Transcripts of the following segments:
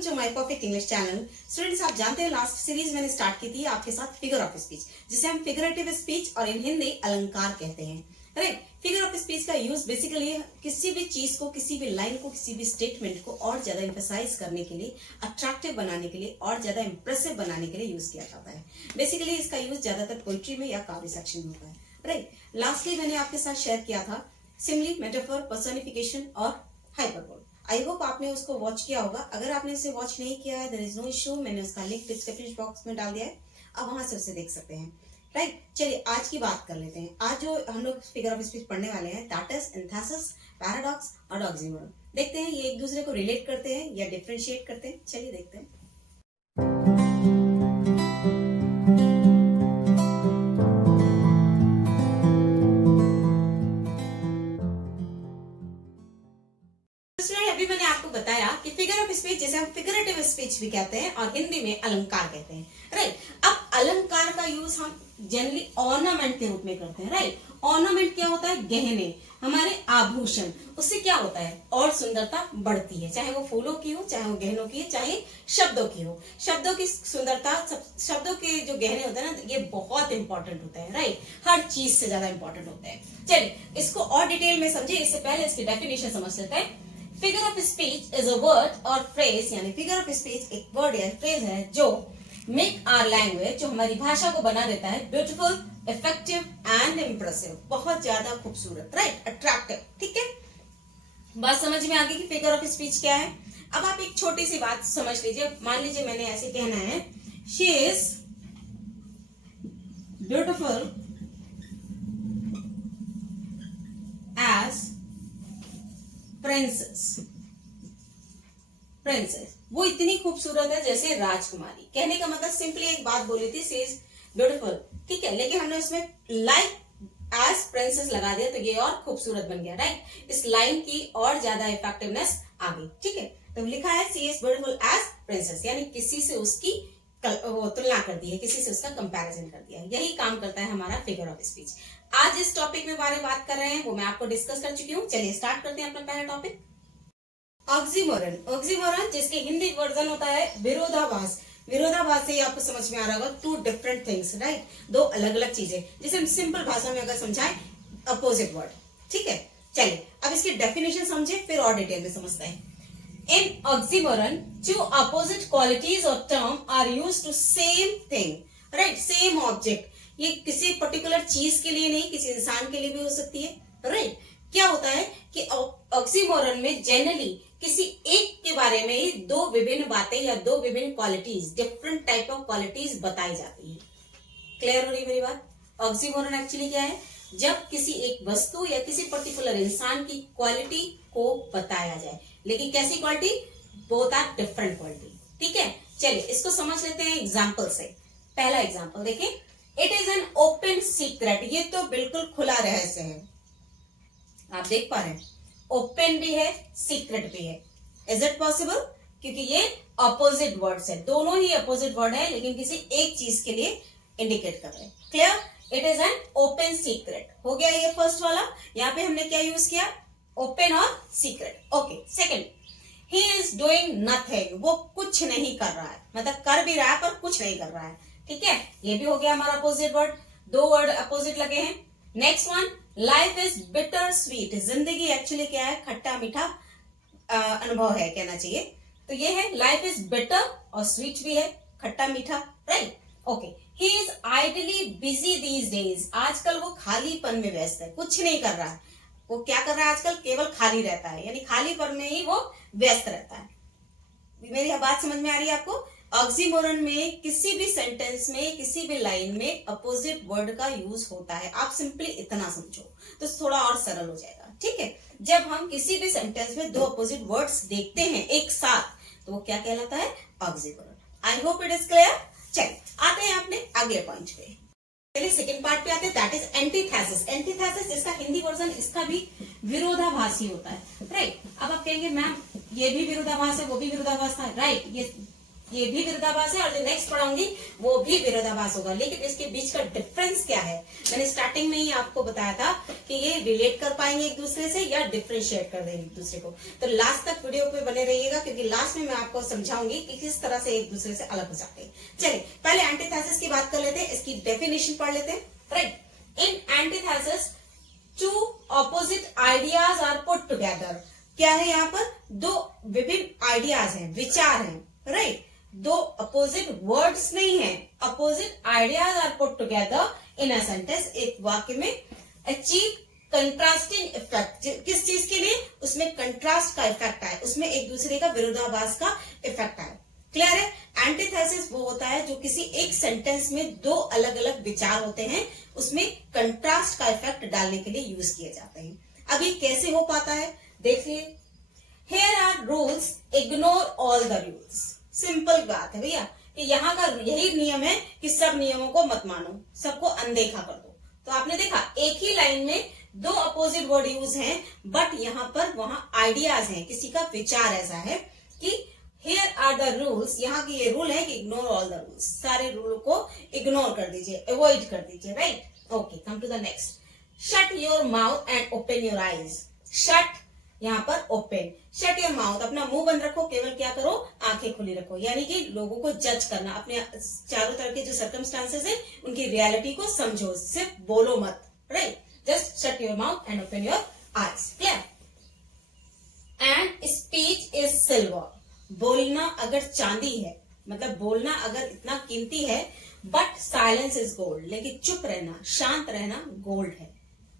Welcome to my perfect English channel. Students, आप जानते हैं लास्ट सीरीज मैंने स्टार्ट की थी आपके साथ फिगर ऑफ स्पीच, जिसे हम फिगरेटिव स्पीच और इन हिंदी अलंकार कहते हैं। राइट, फिगर ऑफ स्पीच का यूज बेसिकली किसी भी चीज को, किसी भी लाइन को, किसी भी स्टेटमेंट को और ज्यादा एम्फसाइज करने के लिए, अट्रैक्टिव बनाने के लिए और ज्यादा इंप्रेसिव बनाने के लिए यूज किया जाता है। बेसिकली इसका यूज ज्यादातर पोइट्री में या काव्य सेक्शन में होता है। राइट, लास्टली मैंने आपके साथ शेयर किया था सिमिली, मेटाफर, पर्सोनिफिकेशन और हाइपरबोल। आई होप आपने उसको वॉच किया होगा। अगर आपने इसे वॉच नहीं किया है, देयर इज नो इश्यू, मैंने उसका लिंक डिस्क्रिप्शन बॉक्स में डाल दिया है, आप वहां से उसे देख सकते हैं। राइट, चलिए आज की बात कर लेते हैं। आज जो हम लोग फिगर ऑफ स्पीच पढ़ने वाले हैं, दैट इज एंथेसिस, पैराडॉक्स और ऑक्सीमोरन। देखते हैं ये एक दूसरे को रिलेट करते हैं या डिफरेंशिएट करते हैं। चलिए देखते हैं। अभी मैंने आपको बताया कि फिगर ऑफ स्पीच, जैसे हम फिगरेटिव स्पीच भी कहते हैं और हिंदी में अलंकार कहते हैं। राइट, अब अलंकार का यूज हम जनरली ऑर्नामेंट के रूप में करते हैं। राइट, ऑर्नामेंट क्या होता है? गहने, हमारे आभूषण। उससे क्या होता है? और सुंदरता बढ़ती है, चाहे वो फूलों की हो, चाहे वो गहनों की हो, चाहे शब्दों की हो। शब्दों की सुंदरता, शब्दों के जो गहने होते हैं ना, ये बहुत इंपॉर्टेंट होते हैं। राइट, हर चीज से ज्यादा इंपॉर्टेंट होते हैं। चलिए इसको और डिटेल में समझे, इससे पहले इसकी डेफिनेशन समझ लेते हैं। Figure of speech is a word और फ्रेज, यानी फिगर ऑफ स्पीच एक वर्ड या फ्रेज है जो मेक आवर लैंग्वेज, जो हमारी भाषा को बना देता है ब्यूटीफुल, इफेक्टिव एंड इम्प्रेसिव, बहुत ज्यादा खूबसूरत। Right, attractive. ठीक है, बात समझ में आ गई कि फिगर ऑफ स्पीच क्या है। अब आप एक छोटी सी बात समझ लीजिए। मान लीजिए मैंने ऐसे कहना है, she is beautiful as princess. Princess, वो इतनी खूबसूरत है जैसे राजकुमारी। कहने का मतलब सिंपली एक बात बोली थी, सी इज ब्यूटीफुल। ठीक है, लेकिन हमने उसमें लाइक एज प्रिंसेस लगा दिया, तो ये और खूबसूरत बन गया। राइट, इस लाइन की और ज्यादा इफेक्टिवनेस आ गई। ठीक है, तो लिखा है सी इज ब्यूटीफुल एज प्रिंसेस, यानी किसी से उसकी वो तुलना कर दी है, किसी से उसका कंपैरिजन कर दिया है। यही काम करता है हमारा फिगर ऑफ स्पीच। आज इस टॉपिक में बारे में बात कर रहे हैं, वो मैं आपको डिस्कस कर चुकी हूँ। चलिए स्टार्ट करते हैं अपना पहला टॉपिक, ऑक्सीमोरन। ऑक्सीमोरन जिसके हिंदी वर्जन होता है विरोधाभास। विरोधाभास से ही आपको समझ में आ रहा होगा, टू डिफरेंट थिंग्स। राइट, दो अलग अलग चीजें, जिसे हम सिंपल भाषा में अगर समझाएं, अपोजिट वर्ड। ठीक है, चलिए अब इसकी डेफिनेशन समझे, फिर और डिटेल में समझते हैं। In oxymoron, two opposite qualities or term are used to same thing. Right, same object. ये किसी पर्टिकुलर चीज के लिए नहीं, किसी इंसान के लिए भी हो सकती है। राइट, क्या होता है कि ऑक्सीमोरन में जनरली किसी एक के बारे में ही दो विभिन्न बातें या दो विभिन्न qualities, different type of qualities बताई जाती है। क्लियर हो रही मेरी बात? ऑक्सीमोरन एक्चुअली क्या है? जब किसी एक वस्तु या किसी पर्टिकुलर इंसान की क्वालिटी को बताया जाए, लेकिन कैसी quality? Both are different quality. ठीक है, चलिए इसको समझ लेते हैं एग्जाम्पल से। पहला एग्जाम्पल देखिए, it is an open secret. ये तो बिल्कुल खुला रहस्य है, आप देख पा रहे हैं, ओपन भी है, सीक्रेट भी है। Is it possible? क्योंकि ये अपोजिट वर्ड्स है, दोनों ही अपोजिट वर्ड है, लेकिन किसी एक चीज के लिए इंडिकेट कर रहे हैं। Clear? It is an open secret. हो गया ये फर्स्ट वाला। यहाँ पे हमने क्या यूज किया? ओपन और secret. Okay, second, he is doing nothing. वो कुछ नहीं कर रहा है, मतलब कर भी रहा है पर कुछ नहीं कर रहा है। ठीक है, ये भी हो गया हमारा अपोजिट वर्ड। दो वर्ड अपोजिट लगे हैं। Next one, life is bitter sweet. जिंदगी एक्चुअली क्या है? खट्टा मीठा अनुभव है, कहना चाहिए। तो ये है, लाइफ इज बिटर और स्वीट भी है, खट्टा मीठा। Right, okay, he is ideally busy these days. आजकल वो खालीपन में व्यस्त है, कुछ नहीं कर रहा है। वो क्या कर रहा है आजकल? केवल खाली रहता है, यानी खालीपन में ही वो व्यस्त रहता है। मेरी बात समझ में आ रही है आपको? ऑक्सीमोरन में किसी भी सेंटेंस में, किसी भी लाइन में अपोजिट वर्ड का यूज होता है। आप सिंपली इतना समझो तो थोड़ा और सरल हो जाएगा। ठीक है, जब हम किसी भी सेंटेंस में दो अपोजिट वर्ड्स देखते हैं एक साथ, तो वो क्या कहलाता है? Oxymoron. I hope it is clear. चलिए आते हैं अपने अगले पॉइंट पे। चलिए सेकंड पार्ट पे आते हैं, दैट इज एंटीथेसिस। एंटीथेसिस जिसका हिंदी वर्जन, इसका भी विरोधाभास ही होता है। राइट, अब आप कहेंगे मैम ये भी विरोधाभास है, वो भी विरोधाभास था। राइट, ये ये भी विरोधाभास है और जो नेक्स्ट पढ़ाऊंगी वो भी विरोधाभास होगा, लेकिन इसके बीच का डिफरेंस क्या है मैंने स्टार्टिंग में ही आपको बताया था कि ये रिलेट कर पाएंगे एक दूसरे से या डिफ्रेंशिएट कर देंगे एक दूसरे को। तो लास्ट तक वीडियो पे बने रहिएगा, क्योंकि लास्ट में मैं आपको समझाऊंगी कि किस तरह से एक दूसरे से अलग हो जाते हैं। चलिए पहले एंटीथेसिस की बात कर लेते हैं, इसकी डेफिनेशन पढ़ लेते हैं। Right, in antithesis two opposite ideas are put together. क्या है यहाँ पर? दो विभिन्न आइडियाज हैं, विचार हैं। राइट, दो अपोजिट वर्ड्स नहीं है, opposite ideas are put together in a sentence. एक वाक्य में अचीव कंट्रास्टिंग इफेक्ट। किस चीज के लिए? उसमें कंट्रास्ट का इफेक्ट आए, उसमें एक दूसरे का विरोधाभास का इफेक्ट आए। क्लियर है? एंटीथेसिस वो होता है जो किसी एक सेंटेंस में दो अलग अलग विचार होते हैं, उसमें कंट्रास्ट का इफेक्ट डालने के लिए यूज किए जाते हैं। अब ये कैसे हो पाता है देखिए। Here are rules, ignore all the rules। Simple बात है भैया कि यहाँ का यही नियम है कि सब नियमों को मत मानो, सबको अनदेखा कर दो। तो आपने देखा एक ही लाइन में दो अपोजिट वर्ड यूज हैं, बट यहाँ पर वहां आइडियाज हैं, किसी का विचार ऐसा है कि Here are the rules, यहाँ की ये रूल है कि इग्नोर ऑल द रूल्स, सारे रूलों को इग्नोर कर दीजिए, अवॉइड कर दीजिए। Right, okay, come to the next. Shut your mouth and open your eyes. Shut यहाँ पर ओपन, शट योर माउथ, अपना मुंह बंद रखो, केवल क्या करो? आंखें खुली रखो, यानी कि लोगों को जज करना, अपने चारों तरफ के जो सर्कमस्टांसेस है उनकी रियलिटी को समझो, सिर्फ बोलो मत। Right, just shut your mouth and open your eyes. Clear? And speech is silver. बोलना अगर चांदी है, मतलब बोलना अगर इतना कीमती है, बट साइलेंस इज गोल्ड, लेकिन चुप रहना, शांत रहना गोल्ड है।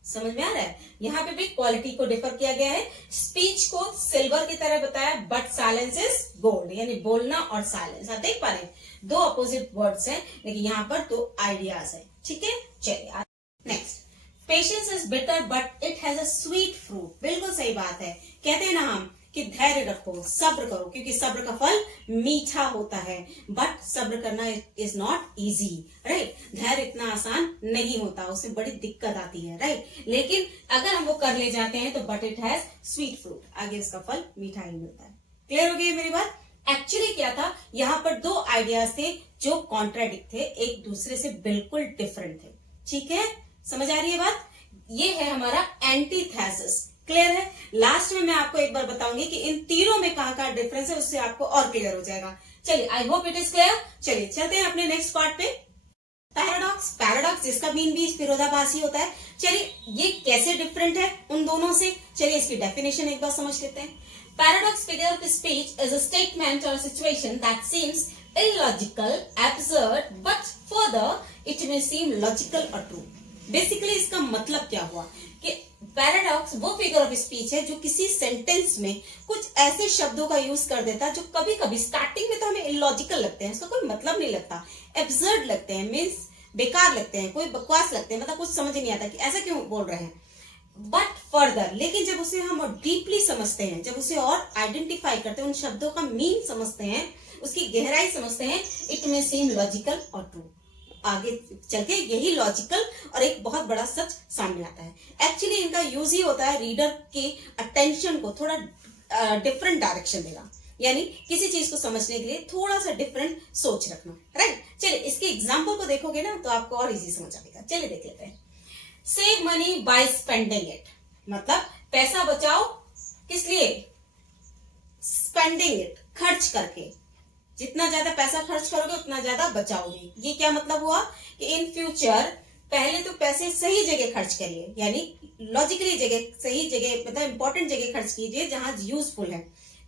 समझ में आ रहा है? यहाँ पे भी क्वालिटी को डिफर किया गया है। स्पीच को सिल्वर की तरह बताया, बट साइलेंस इज गोल्ड, यानी बोलना और साइलेंस। आप देख पा रहे हैं दो अपोजिट वर्ड्स हैं, लेकिन यहाँ पर दो आइडियाज है। ठीक है, चलिए next. Patience is bitter but it has a sweet fruit. बिल्कुल सही बात है, कहते हैं ना हम कि धैर्य रखो, सब्र करो, क्योंकि सब्र का फल मीठा होता है। बट सब्र करना इज नॉट इजी। राइट, धैर्य इतना आसान नहीं होता, उसमें बड़ी दिक्कत आती है। राइट, लेकिन अगर हम वो कर ले जाते हैं तो but it has sweet fruit, आगे इसका फल मीठा ही मिलता है। क्लियर हो गई मेरी बात? एक्चुअली क्या था, यहाँ पर दो आइडियाज थे जो कॉन्ट्राडिक्ट थे, एक दूसरे से बिल्कुल डिफरेंट थे। ठीक है, समझ आ रही है बात? ये है हमारा एंटीथेसिस। क्लियर है? लास्ट में मैं आपको एक बार बताऊंगी कि इन तीनों में कहाँ डिफरेंस है, उससे आपको और क्लियर हो जाएगा। चलिए, I hope it is clear. चलिए चलते हैं अपने नेक्स्ट पार्ट पे। पैराडॉक्स, पैराडॉक्स जिसका मीन भी विरोधाभासी होता है। चलिए ये कैसे डिफरेंट है उन दोनों से, चलिए इसकी डेफिनेशन एक बार समझ लेते हैं। Paradox figure of speech is a statement और situation that seems illogical, absurd, but further it may seem logical or true। Basically इसका मतलब क्या हुआ कि पैराडॉक्स वो फिगर ऑफ स्पीच है जो किसी सेंटेंस में कुछ ऐसे शब्दों का यूज कर देता है जो कभी कभी स्टार्टिंग में तो हमें इलॉजिकल लगते हैं, उसका कोई मतलब नहीं लगता, एब्सर्ड लगते हैं, मीन्स बेकार लगते हैं, कोई बकवास लगते हैं, मतलब कुछ समझ नहीं आता कि ऐसा क्यों बोल रहे हैं। बट फर्दर, लेकिन जब उसे हम डीपली समझते हैं, जब उसे और आइडेंटिफाई करते हैं, उन शब्दों का मीन समझते हैं, उसकी गहराई समझते हैं, इट मे सीम लॉजिकल और ट्रू। आगे चल के यही लॉजिकल और एक बहुत बड़ा सच सामने आता है। एक्चुअली इनका यूज ही होता है रीडर के अटेंशन को थोड़ा डिफरेंट डायरेक्शन देना, यानी किसी चीज को समझने के लिए थोड़ा सा डिफरेंट सोच रखना। राइट, चलिए इसके एग्जाम्पल को देखोगे ना तो आपको और इजी समझ आएगा। चलिए देख लेते हैं। Save money by spending it, मतलब पैसा बचाओ, किस लिए? स्पेंडिंग इट, खर्च करके। जितना ज्यादा पैसा खर्च करोगे उतना ज्यादा बचाओगे। ये क्या मतलब हुआ कि इन फ्यूचर पहले तो पैसे सही जगह खर्च करिए, यानी लॉजिकली जगह, सही जगह, मतलब इंपॉर्टेंट जगह खर्च कीजिए जहां यूजफुल है,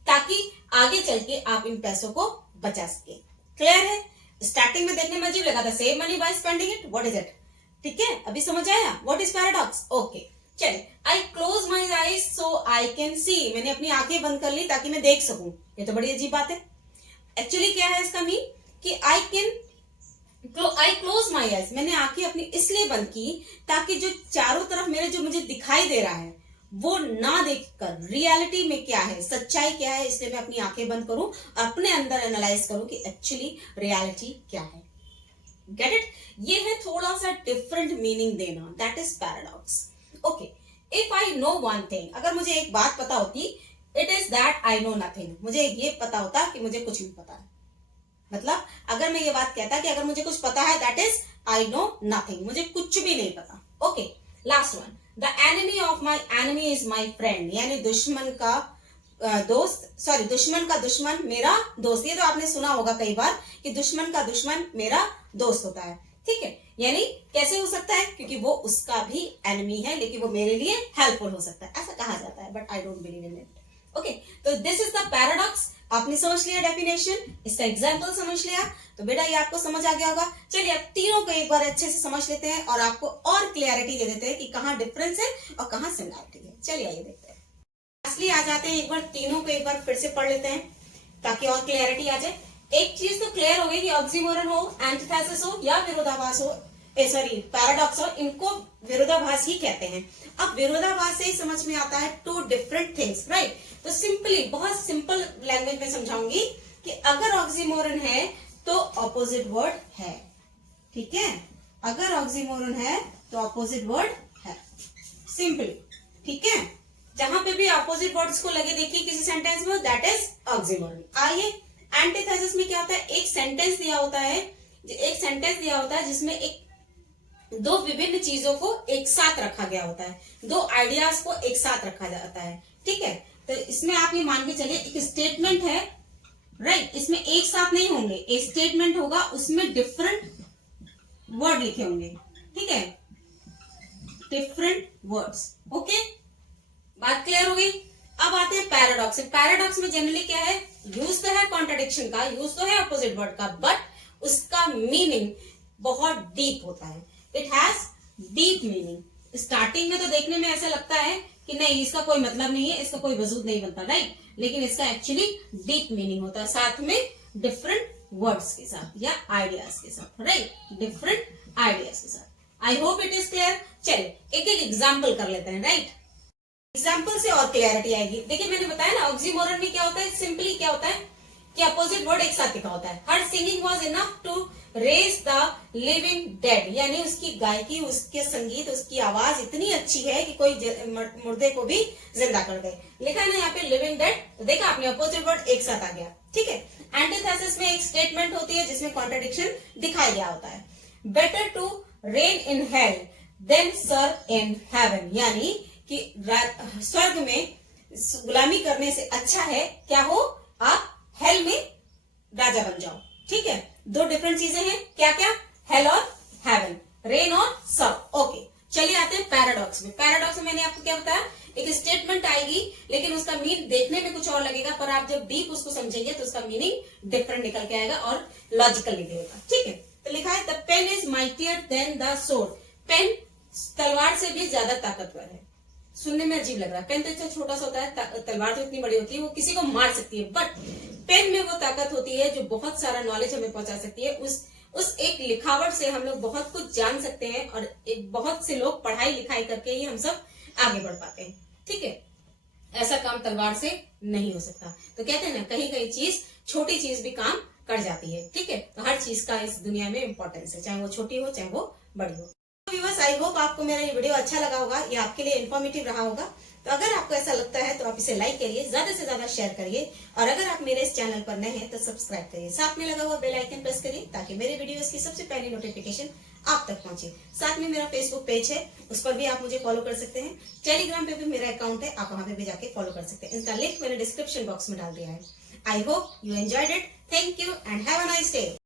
ताकि आगे चल के आप इन पैसों को बचा सके। क्लियर है? स्टार्टिंग में देखने में अजीब लगा था, save money by spending it, what is it? ठीक है, अभी समझ आया व्हाट इज पैराडॉक्स? ओके, चलिए। आई close my eyes so I can see, मैंने अपनी आंखें बंद कर ली ताकि मैं देख सकूं। ये तो बड़ी अजीब बात है। एक्चुअली क्या है इसका मीन कि आई क्लोज माई आईज, मैंने आंखें अपनी इसलिए बंद की ताकि जो चारों तरफ मेरे जो मुझे दिखाई दे रहा है वो ना देखकर रियलिटी में क्या है, सच्चाई क्या है, इसलिए मैं अपनी आंखें बंद करूं, अपने अंदर एनालाइज करूं कि एक्चुअली रियलिटी क्या है। Get it? ये है थोड़ा सा डिफरेंट मीनिंग देना, that is paradox. Okay, if I know one thing, अगर मुझे एक बात पता होती, it is that I know nothing, मुझे ये पता होता कि मुझे कुछ नहीं पता है। मतलब अगर मैं ये बात कहता कि अगर मुझे कुछ पता है, that is I know nothing, मुझे कुछ भी नहीं पता। Okay, last one, the enemy of my enemy is my friend, यानी दुश्मन का दोस्त, सॉरी दुश्मन का दुश्मन मेरा दोस्त। ये तो आपने सुना होगा कई बार कि दुश्मन का दुश्मन मेरा दोस्त होता है, ठीक है। यानी कैसे हो सकता है, क्योंकि वो उसका भी एनिमी है लेकिन वो मेरे लिए हेल्पफुल हो सकता है, ऐसा कहा जाता है, but I don't believe in it. Okay, तो दिस इज द पैराडॉक्स। आपने समझ लिया डेफिनेशन, इसका एग्जाम्पल समझ लिया, तो बेटा ये आपको समझ आ गया होगा। चलिए अब तीनों को एक बार अच्छे से समझ लेते हैं और आपको और क्लियरिटी दे देते हैं कि कहाँ डिफरेंस है और कहाँ सिमिलरिटी है। चलिए आइए देखते हैं। असली आ जाते हैं, एक बार तीनों को एक बार फिर से पढ़ लेते हैं ताकि और क्लियरिटी आ जाए। एक चीज तो क्लियर हो गई कि ऑक्सीमोरन हो, एंटीथेसिस हो या विरोधाभास हो, सॉरी पैराडॉक्स हो, इनको विरोधाभास ही कहते हैं। अब विरोधाभास से ही समझ में आता है टू डिफरेंट थिंग्स, राइट। तो सिंपली, बहुत सिंपल लैंग्वेज में समझाऊंगी कि अगर ऑक्सीमोरन है तो ऑपोजिट वर्ड है, ठीक है। अगर ऑक्सीमोरन है तो ऑपोजिट वर्ड है, सिंपली, ठीक है। जहां पे भी ऑपोजिट वर्ड्स को लगे देखिए किसी सेंटेंस में, दैट इज ऑक्सीमोरन। आइए एंटीथेसिस में क्या होता है, एक सेंटेंस दिया होता है जिसमें एक दो विभिन्न चीजों को एक साथ रखा गया होता है, दो आइडियाज को एक साथ रखा जाता है, ठीक है। तो इसमें आप ये मान के चलिए एक स्टेटमेंट है, राइट, इसमें एक साथ नहीं होंगे, एक स्टेटमेंट होगा उसमें डिफरेंट वर्ड लिखे होंगे, ठीक है, डिफरेंट वर्ड्स। ओके, बात क्लियर हो गई। अब आते हैं पैराडॉक्स। पैराडॉक्स में जनरली क्या है, यूज तो है कॉन्ट्रडिक्शन का, यूज तो है अपोजिट वर्ड का, बट उसका मीनिंग बहुत डीप होता है। It has deep meaning. Starting में तो देखने में ऐसा लगता है कि नहीं इसका कोई मतलब नहीं है, इसका कोई वजूद नहीं बनता, राइट, लेकिन इसका एक्चुअली डीप मीनिंग होता है, साथ में डिफरेंट वर्ड्स के साथ या आइडियाज के साथ, राइट, डिफरेंट आइडियाज के साथ। I hope it is clear. चलिए एक एक एग्जाम्पल कर लेते हैं, राइट, एग्जाम्पल से और क्लियरिटी आएगी। देखिए मैंने बताया ना ऑक्सीमोरन में क्या होता है, सिंपली क्या होता है कि अपोजिट वर्ड एक साथ लिखा होता है। Her singing was enough to raise the living dead, यानी उसकी गायकी, उसके संगीत, उसकी आवाज इतनी अच्छी है कि कोई मुर्दे को भी जिंदा कर दे। लिखा है ना यहाँ पे लिविंग डेड, तो देखा आपने अपोजिट वर्ड एक साथ आ गया, ठीक है। एंटीथेसिस में एक स्टेटमेंट होती है जिसमें कॉन्ट्रडिक्शन दिखाया गया होता है। Better to reign in hell than serve in heaven, यानी कि स्वर्ग में गुलामी करने से अच्छा है क्या हो, आप हेल में राजा बन जाओ, ठीक है। दो डिफरेंट चीजें हैं, क्या क्या, हेल और हेवन, रेन और सर्व। ओके, चलिए आते हैं पैराडॉक्स में। पैराडॉक्स में मैंने आपको क्या बताया, एक स्टेटमेंट आएगी लेकिन उसका मीन देखने में कुछ और लगेगा, पर आप जब डीप उसको समझेंगे तो उसका मीनिंग डिफरेंट निकल के आएगा और लॉजिकल निकलेगा, ठीक है। तो लिखा है the pen is mightier than the sword, pen तलवार से भी ज्यादा ताकतवर है। सुनने में अजीब लग रहा है, पेन तो इतना छोटा सा होता है, तलवार तो इतनी बड़ी होती है, वो किसी को मार सकती है, बट पेन में वो ताकत होती है जो बहुत सारा नॉलेज हमें पहुंचा सकती है। उस एक लिखावट से हम लोग बहुत कुछ जान सकते हैं और एक बहुत से लोग पढ़ाई लिखाई करके ही हम सब आगे बढ़ पाते हैं, ठीक है। ऐसा काम तलवार से नहीं हो सकता। तो कहते हैं ना कहीं कहीं चीज, छोटी चीज भी काम कर जाती है, ठीक है। तो हर चीज का इस दुनिया में इंपॉर्टेंस है, चाहे वो छोटी हो चाहे वो बड़ी हो। व्यूअर्स, आई होप आपको मेरा ये वीडियो अच्छा लगा होगा, ये आपके लिए इन्फॉर्मेटिव रहा होगा। तो अगर आपको ऐसा लगता है तो आप इसे लाइक करिए, ज्यादा से ज्यादा शेयर करिए, और अगर आप मेरे इस चैनल पर नए हैं तो सब्सक्राइब करिए, साथ में लगा हुआ बेल आइकन प्रेस करिए ताकि मेरे वीडियोस की सबसे पहली नोटिफिकेशन आप तक पहुंचे। साथ में मेरा फेसबुक पेज है, उस पर भी आप मुझे फॉलो कर सकते हैं। टेलीग्राम पे भी मेरा अकाउंट है, आप वहां पे भी जाके फॉलो कर सकते हैं। इसका लिंक मैंने डिस्क्रिप्शन बॉक्स में डाल दिया है। I hope you enjoyed it. Thank you and have a nice day.